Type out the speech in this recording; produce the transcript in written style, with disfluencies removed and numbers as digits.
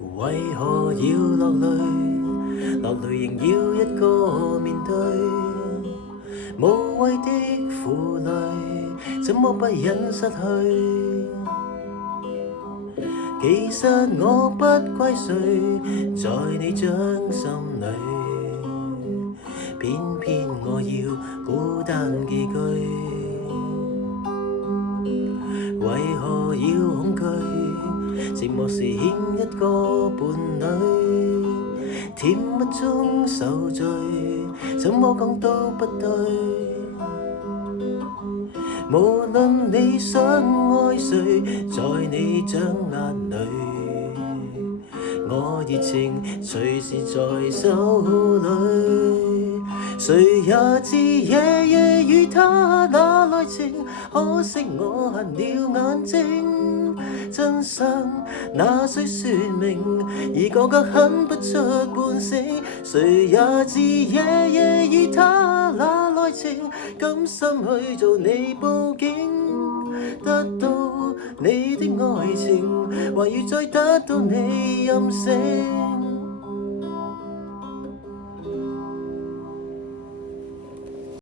為何要落淚？落淚仍要一個面對，無謂的負累，怎麼不忍失去？其實我不歸誰，在你掌心裏，偏偏我要孤單寄居。為何要恐懼？寂寞時欠一個伴侶，甜蜜中受罪，怎麼講都不對。無論你想愛誰，在你掌握裏，我熱情隨時在手裏。誰也知夜夜與他那來情，可惜我瞎了眼睛。真相哪需説明，而個腳哼不出半聲。誰也知夜夜與他那來情，甘心去做你報警，得到你的愛情，還要再得到你任性。